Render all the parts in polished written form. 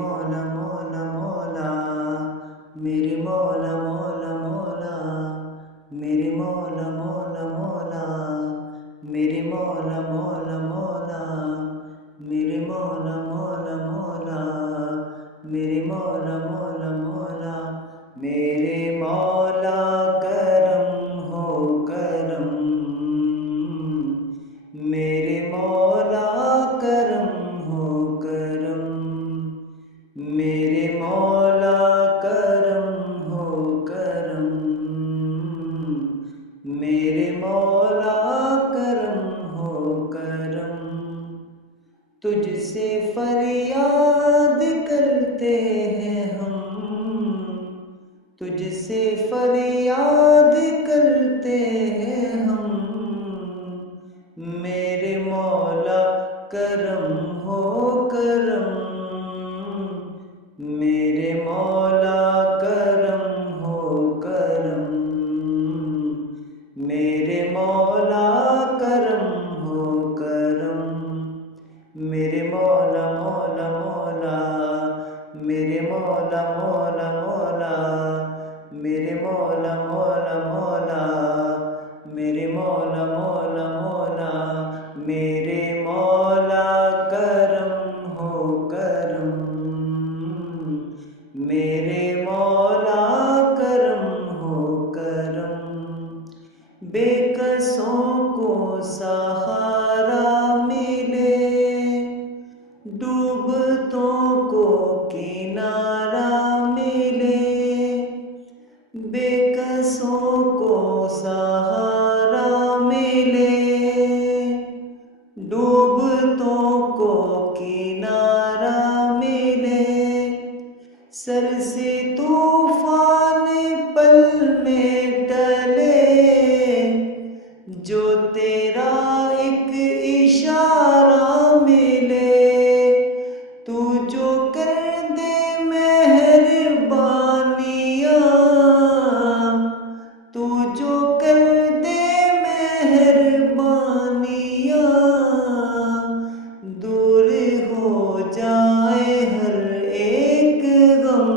مولا مولا مولا، میرے مولا مولا مولا، میرے مولا مولا مولا، میرے مولا مولا مولا، میرے مولا مولا مولا، میرے مولا مولا مولا، میرے مولا کرم ہو کرم، میرے مولا کرم ہو کرم، میرے مولا کرم ہو کرم، میرے مولا کرم ہو کرم، تجھ سے فریاد کرتے ہیں ہم، تجھ سے فریاد کرتے ہیں ہم، میرے مولا کرم ہو کرم، میرے مولا کرم ہو کرم، میرے مولا کرم ہو کرم، میرے مولا مولا مولا، میرے مولا مولا مولا، میرے مولا مولا مولا، میرے مولا مولا مولا، میرے مولا کرم ہو کرم، میرے مولا کرم ہو کرم، بے کسوں کو سہارا ملے، ڈوبتوں کو کنارہ ملے، بے کسوں کو سہارا ملے، ڈوبتوں کو کنارہ ملے، سر سے طوفان پل میں ٹلے، جو تیرا ایک اشارہ ملے، تو جو کر دے مہربانیاں، تو جو کر دے مہربانیاں، دور ہو جائے ہر ایک غم،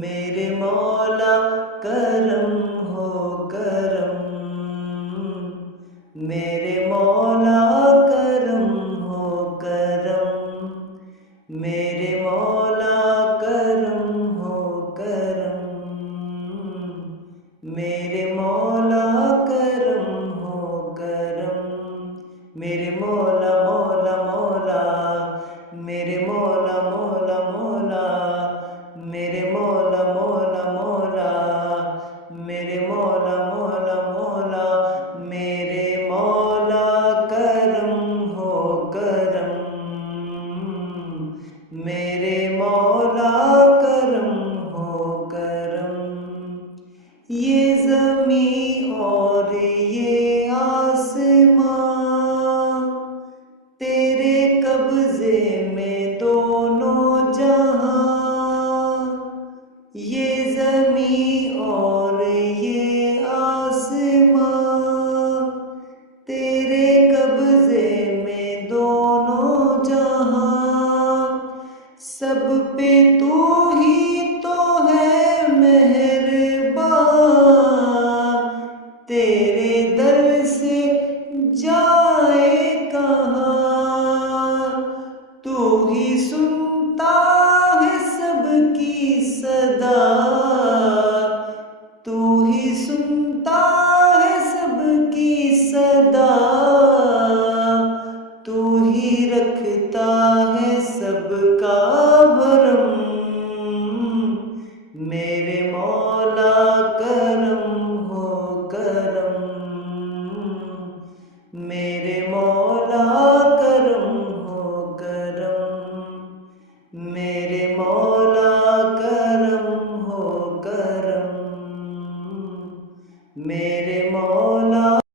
میرے مولا کرم ہو کرم، میرے مولا کرم ہو کرم، میرے مولا کرم ہو کرم، میرے مولا کرم ہو کرم، میرے مولا مولا مولا، میرے مولا مولا مولا، میرے مولا مولا مولا، میرے مولا مولا مولا، میرے مولا کرم ہو کرم، میرے مولا کرم ہو کرم، یہ زمین اور یہ آسماں تیرے قبضے میں دونوں جہاں، یہ زمین اور یہ آسماں تیرے قبضے میں دونوں جہاں، سب پہ تو ہی تو ہے مہربان، تیرے در سے جائے کہاں، تو ہی سنتا ہے سب کی صدا، تو ہی سنتا ہے سب کی صدا، تو ہی رکھتا ہے سب کا بھرم، میرے مولا کرم ہو کرم، میرے مولا کرم ہو کرم، میرے مولا